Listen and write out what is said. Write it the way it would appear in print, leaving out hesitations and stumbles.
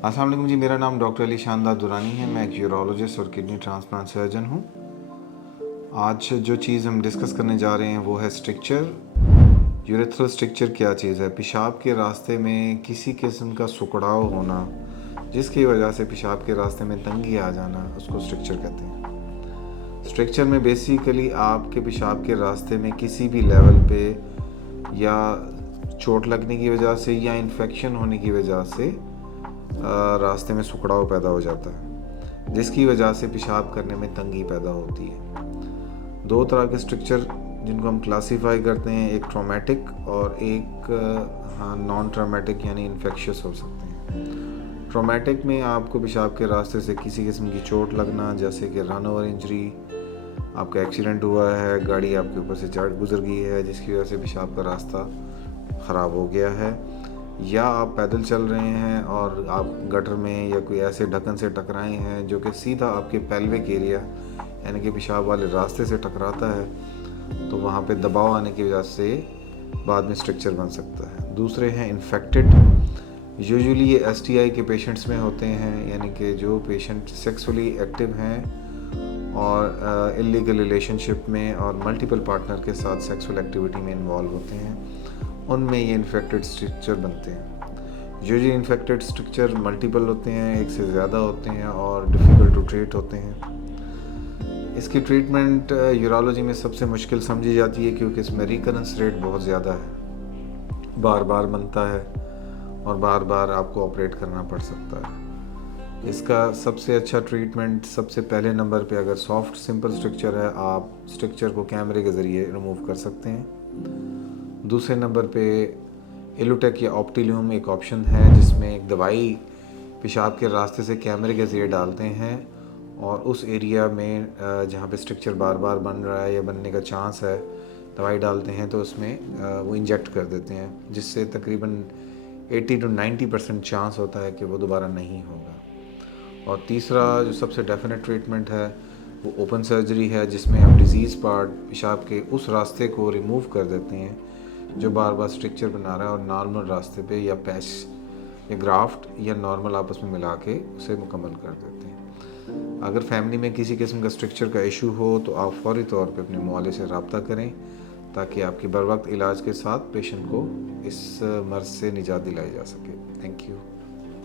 अस्सलाम वालेकुम जी, मेरा नाम डॉक्टर अली शानदार दुरानी है। मैं एक यूरोलॉजिस्ट और किडनी ट्रांसप्लांट सर्जन हूँ। आज जो चीज़ हम डिस्कस करने जा रहे हैं वो है स्ट्रक्चर। यूरेथ्रल स्ट्रक्चर क्या चीज़ है? पेशाब के रास्ते में किसी किस्म का सुकड़ाव होना, जिसकी वजह से पेशाब के रास्ते में तंगी आ जाना, उसको स्ट्रक्चर कहते हैं। स्ट्रक्चर में बेसिकली आपके पेशाब के रास्ते में किसी भी लेवल पे या चोट लगने की वजह से या इन्फेक्शन होने की वजह से रास्ते में सुकड़ाव पैदा हो जाता है, जिसकी वजह से पेशाब करने में तंगी पैदा होती है। दो तरह के स्ट्रक्चर जिनको हम क्लासीफाई करते हैं, एक ट्रॉमेटिक और एक नॉन ट्रॉमेटिक यानी इन्फेक्शियस हो सकते हैं। ट्रॉमेटिक में आपको पेशाब के रास्ते से किसी किस्म की चोट लगना, जैसे कि रन ओवर इंजरी, आपका एक्सीडेंट हुआ है, गाड़ी आपके ऊपर से चढ़ गुजर गई है जिसकी वजह से पेशाब का रास्ता ख़राब हो गया है, या आप पैदल चल रहे हैं और आप गटर में या कोई ऐसे ढक्कन से टकराए हैं जो कि सीधा आपके पेल्विक एरिया यानी कि पेशाब वाले रास्ते से टकराता है, तो वहाँ पे दबाव आने की वजह से बाद में स्ट्रक्चर बन सकता है। दूसरे हैं इन्फेक्टेड। यूजुअली ये एसटीआई के पेशेंट्स में होते हैं, यानी कि जो पेशेंट सेक्सुअली एक्टिव हैं और इलीगल रिलेशनशिप में और मल्टीपल पार्टनर के साथ सेक्सुअल एक्टिविटी में इन्वॉल्व होते हैं, उनमें ये इन्फेक्टेड स्ट्रक्चर बनते हैं। यूजुअली इन्फेक्टेड स्ट्रक्चर मल्टीपल होते हैं, एक से ज़्यादा होते हैं और डिफ़िकल्ट टू ट्रीट होते हैं। इसकी ट्रीटमेंट यूरोलॉजी में सबसे मुश्किल समझी जाती है क्योंकि इसमें रिकरेंस रेट बहुत ज़्यादा है, बार बार बनता है और बार बार आपको ऑपरेट करना पड़ सकता है। इसका सबसे अच्छा ट्रीटमेंट सबसे पहले नंबर पे, अगर सॉफ्ट सिंपल स्ट्रक्चर है, आप स्ट्रक्चर को कैमरे के ज़रिए रिमूव कर सकते हैं। दूसरे नंबर पे एलुटेक या ऑप्टिल्यूम एक ऑप्शन है जिसमें एक दवाई पेशाब के रास्ते से कैमरे के ज़रिए डालते हैं और उस एरिया में जहाँ पे स्ट्रक्चर बार बार बन रहा है या बनने का चांस है, दवाई डालते हैं तो उसमें वो इंजेक्ट कर देते हैं, जिससे तकरीबन 80 to 90% चांस होता है कि वो दोबारा नहीं होगा। और तीसरा जो सबसे डेफिनेट ट्रीटमेंट है वो ओपन सर्जरी है, जिसमें आप डिज़ीज़ पार्ट पेशाब के उस रास्ते को रिमूव कर देते हैं जो बार बार स्ट्रक्चर बना रहा है और नॉर्मल रास्ते पे या पैच या ग्राफ्ट या नॉर्मल आपस में मिला के उसे मुकम्मल कर देते हैं। अगर फैमिली में किसी किस्म का स्ट्रक्चर का इशू हो तो आप फौरी तौर पे अपने मुआलिज से रब्ता करें ताकि आपकी बर वक्त इलाज के साथ पेशेंट को इस मर्ज़ से निजात दिलाई जा सके। Thank you.